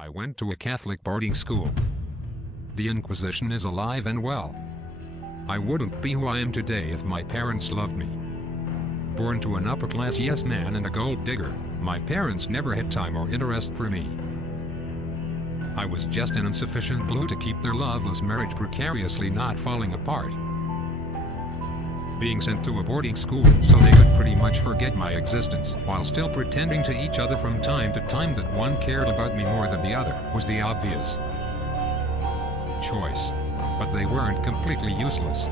I went to a Catholic boarding school. The Inquisition is alive and well. I wouldn't be who I am today if my parents loved me. Born to an upper-class yes man and a gold digger, my parents never had time or interest for me. I was just an insufficient glue to keep their loveless marriage precariously not falling apart. Being sent to a boarding school so they could pretty much forget my existence while still pretending to each other from time to time that one cared about me more than the other was the obvious choice. But they weren't completely useless.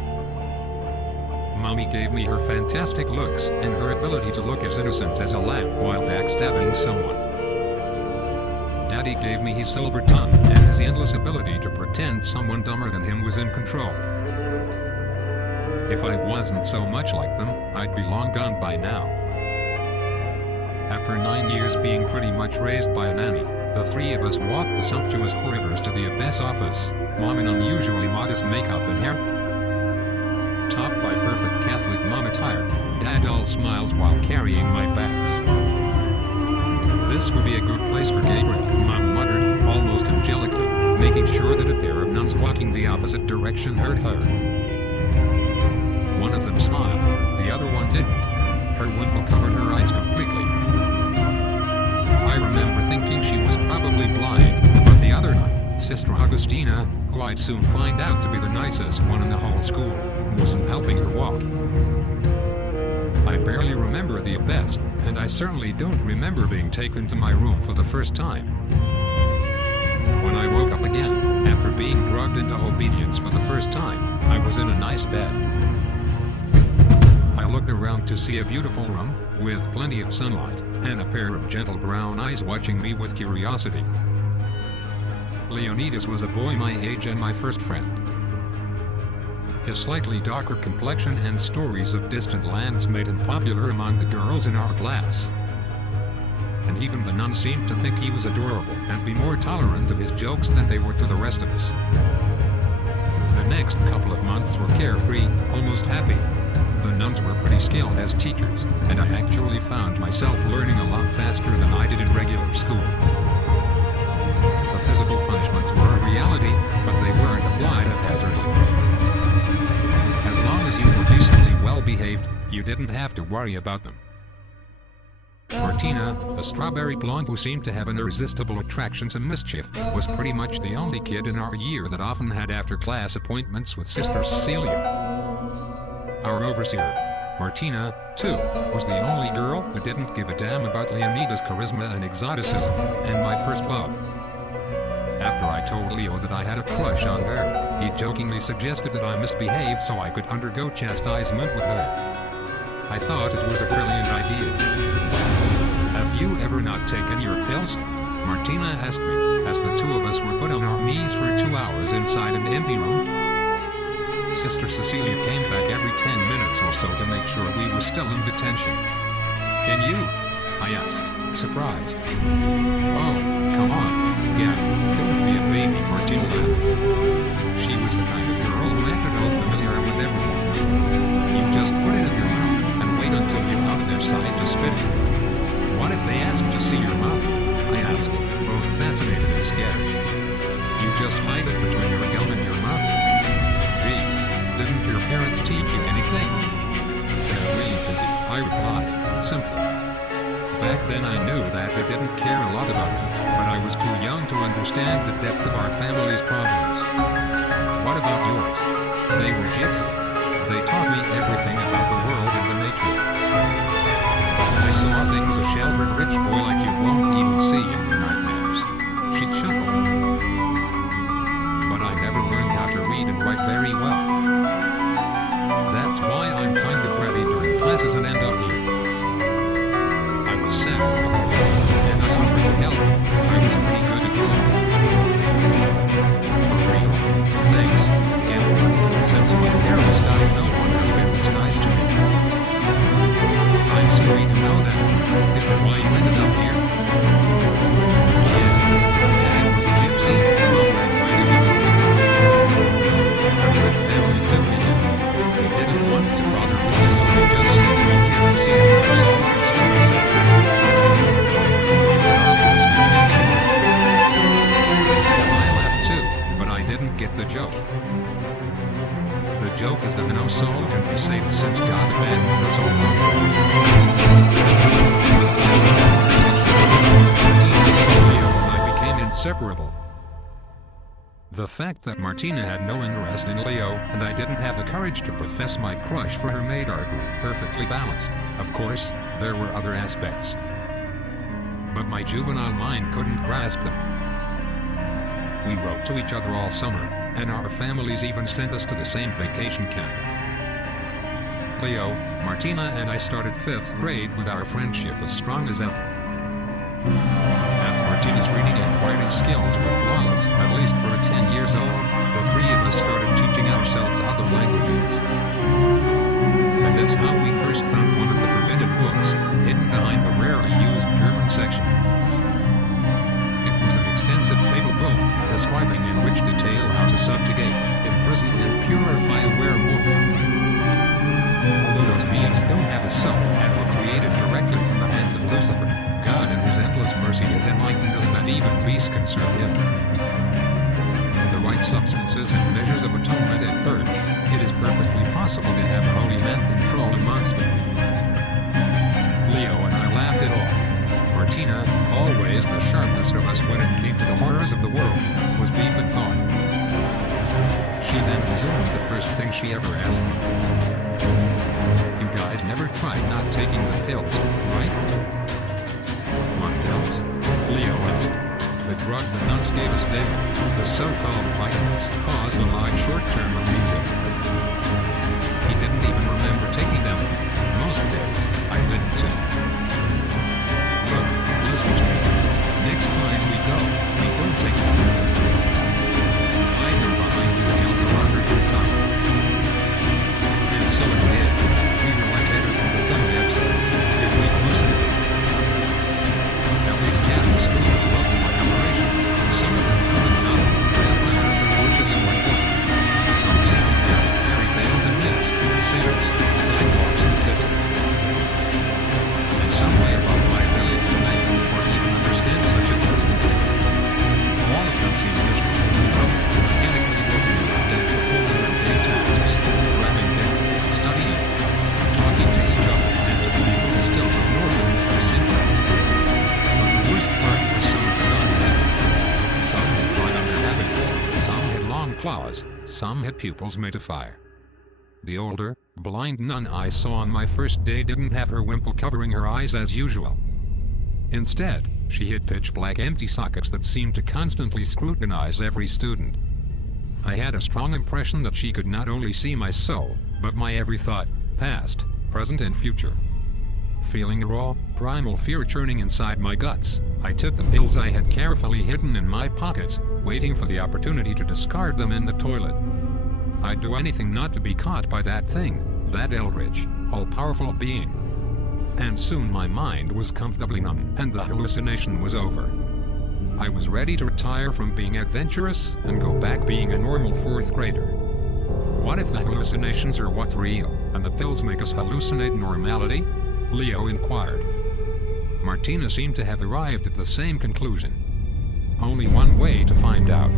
Mommy gave me her fantastic looks and her ability to look as innocent as a lamb while backstabbing someone. Daddy gave me his silver tongue and his endless ability to pretend someone dumber than him was in control. If I wasn't so much like them, I'd be long gone by now. After 9 years being pretty much raised by a nanny, the three of us walked the sumptuous corridors to the abyss office, Mom in unusually modest makeup and hair, topped by perfect Catholic mom attire, Dad all smiles while carrying my bags. This would be a good place for Gabriel, Mom muttered, almost angelically, making sure that a pair of nuns walking the opposite direction heard her. One of them smiled, the other one didn't. Her wimple covered her eyes completely. I remember thinking she was probably blind, but the other nun, Sister Augustina, who I'd soon find out to be the nicest one in the whole school, wasn't helping her walk. I barely remember the abyss, and I certainly don't remember being taken to my room for the first time. When I woke up again, after being drugged into obedience for the first time, I was in a nice bed. I looked around to see a beautiful room, with plenty of sunlight, and a pair of gentle brown eyes watching me with curiosity. Leonidas was a boy my age and my first friend. His slightly darker complexion and stories of distant lands made him popular among the girls in our class. And even the nuns seemed to think he was adorable and be more tolerant of his jokes than they were to the rest of us. The next couple of months were carefree, almost happy. The nuns were pretty skilled as teachers, and I actually found myself learning a lot faster than I did in regular school. The physical punishments were a reality, but they weren't applied haphazardly. As long as you were decently well behaved, you didn't have to worry about them. Martina, a strawberry blonde who seemed to have an irresistible attraction to mischief, was pretty much the only kid in our year that often had after-class appointments with Sister Cecilia. Our overseer, Martina, too, was the only girl who didn't give a damn about Leonida's charisma and exoticism, and my first love. After I told Leo that I had a crush on her, he jokingly suggested that I misbehave so I could undergo chastisement with her. I thought it was a brilliant idea. Have you ever not taken your pills? Martina asked me, as the two of us were put on our knees for 2 hours inside an empty room. Sister Cecilia came back every 10 minutes or so to make sure we were still in detention. Can you? I asked, surprised. Oh, come on, Gab, don't be a baby, Martina laughed. She was the kind of girl who acted all familiar with everyone. You just put it in your mouth and wait until you're out of their sight to spit it. What if they asked to see your mouth? I asked, both fascinated and scared. You just hide it between your gum and your mouth? Geez, didn't your parents teach you anything? They're really busy, I replied, simply. Back then I knew that they didn't care a lot about me, but I was too young to understand the depth of our family's problems. What about yours? They were gypsy. They taught me everything about the world and the nature. I saw things a sheltered rich boy like you won't even see in your nightmares. She chuckled. But I never learned how to read and write very well. That's why I'm kind of bratty during classes and end up here. I was sad for her, and I offered to help. I was pretty good at both. For real. Thanks, Gil. Since my parents died, no one has been this nice to me. I'm sorry to know that. Is that why you ended up here? joke? The joke is that no soul can be saved since God abandoned us all. Leo and I became inseparable. The fact that Martina had no interest in Leo and I didn't have the courage to profess my crush for her made our group perfectly balanced. Of course, there were other aspects, but my juvenile mind couldn't grasp them. We wrote to each other all summer, and our families even sent us to the same vacation camp. Leo, Martina and I started 5th grade with our friendship as strong as ever. After Martina's reading and writing skills were flawless, at least for a 10 years old, the three of us started teaching ourselves other languages. And that's how we first found one of the forbidden books, hidden behind the rarely used German section. It was an extensive paper book, describing in rich detail how to subjugate, imprison and purify a werewolf. Although those beings don't have a soul and were created directly from the hands of Lucifer, God in his endless mercy has enlightened us that even beasts can serve him. With the right substances and measures of atonement and purge, it is perfectly possible to have a holy man control a monster. Leo and I laughed it off. Martina, always the sharpest of us when it came to the horrors of the world, was deep in thought. She then resumed the first thing she ever asked me. You guys never tried not taking the pills, right? What pills? Leo asked. The drug the nuns gave us daily, the so-called vitamins, caused a large short-term amnesia. He didn't even remember taking them. Most days, I didn't too. Look, listen to me. Next time we don't take them. I am behind you and to under your tongue. And so it did. We were like headed for the sun experts, if we hallucinated. At least half the students loved my operations. Some of them could enough vampires and witches and white ones. Some sound fairy tales and myths, satyrs, sidewalks and kisses. And some way above my ability to name or even understand such existences. All of them seem miserable and trouble, mechanically working around and performing everyday tasks, grabbing dinner, studying, talking to each other, and to the people who still ignore them, the symptoms. But the worst part was some of the nuns. Some had blood on their habits, some had long claws, some had pupils made of fire. The older, blind nun I saw on my first day didn't have her wimple covering her eyes as usual. Instead, she had pitch-black empty sockets that seemed to constantly scrutinize every student. I had a strong impression that she could not only see my soul, but my every thought, past, present and future. Feeling raw, primal fear churning inside my guts, I took the pills I had carefully hidden in my pockets, waiting for the opportunity to discard them in the toilet. I'd do anything not to be caught by that thing, that eldritch, all-powerful being. And soon my mind was comfortably numb, and the hallucination was over. I was ready to retire from being adventurous and go back being a normal 4th grader. What if the hallucinations are what's real, and the pills make us hallucinate normality? Leo inquired. Martina seemed to have arrived at the same conclusion. Only one way to find out.